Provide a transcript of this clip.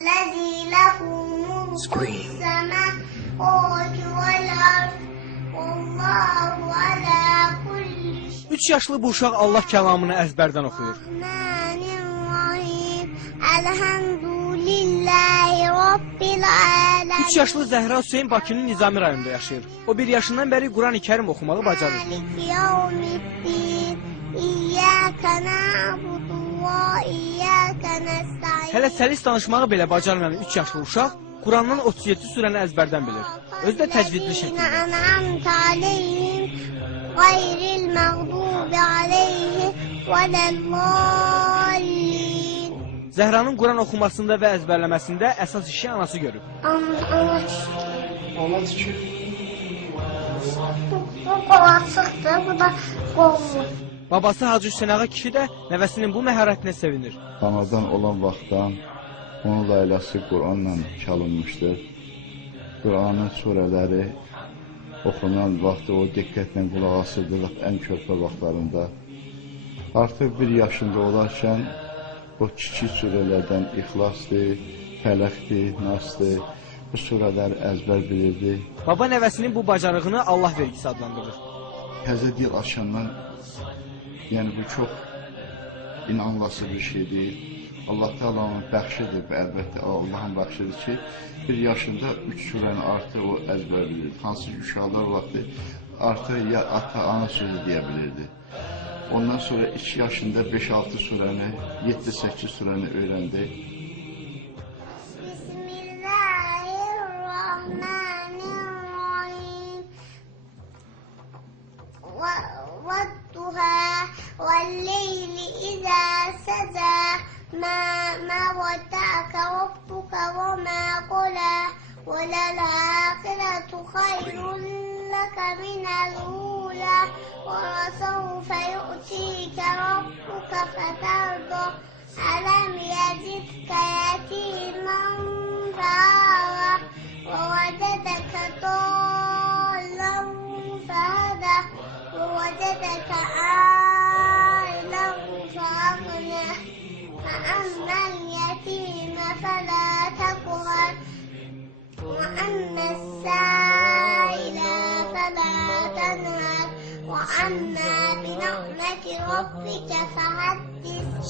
الذي له ملك السماوات والأرض والله على كل شيء. 3 yaşlı bu uşaq Allah kəlamını əzbərdən oxuyur. Elhamdülillahi Rabbil alemin. 3 yaşlı Zəhra Hüseyin Bakının Nizami rayonunda yaşayır. O 1 yaşından bəri Quran-ı Kərim oxumağı bacarır. Hələ səlis danışmağı belə bacarmayan 3 yaşlı uşaq Qurandan 37 surəni əzbərdən bilir. Özü də təcvidli şəkildə. Zəhranın Quran oxumasında və əzbərləməsində əsas işi anası görüb. Anladı ki, bu qolasıqdır, bu da qollu. Babası Hacı Hüseyin Ağa kişi də nəvəsinin bu məharətinə sevinir. Anadan olan vaxtdan onun layləsi Quranla çalınmışdır. Quranın surələri oxunan vaxtı o diqqətlə qulaq asırdı ən körpə vaxtlarında. Artıq 1 yaşında olarkən o kiçik surələrdən İxlasdır, Fələqdir, Nasdır, bu surələri əzbər bilirdi. Baba nəvəsinin bu bacarığını Allah vergisi adlandırır. Təzə dil açandan, yəni bu çox inanılası bir şey deyil. Allah Teala'nın bəxşidir və əlbəttə Allahın bəxşidir ki, 1 yaşında 3 surəni artıq o əzbər bilirdi. Hansı ki, uşaqlar vaxtı artıq ya ata-ana sözü deyə bilirdi. Ondan sonra 2 yaşında 5-6 surəni, 7-8 surəni öyrəndi. Bismillahirrahmanirrahim. Vadduha velleyli izâ sezâ ma vadda'aka rabbuka ve ma qala ve lel-âkhiratu hayrun laka minel ûlâ وَسَوْفَ يُؤْتِيكَ رَبُّكَ فَتَرْضَىٰ أَلَمْ يَجِدْكَ يَتِيمًا فَآوَىٰ وَوَجَدَكَ ضَالًّا فَهَدَىٰ وَوَجَدَكَ عَائِلًا فَأَغْنَىٰ فَأَمَّا الْيَتِيمَ فَلَا تَقْهَرْ وَأَمَّا السَّائِلَ فَلَا تَنْهَرْ وَأَمَّا بِنِعْمَةِ رَبِّكَ فَحَدِّثْ.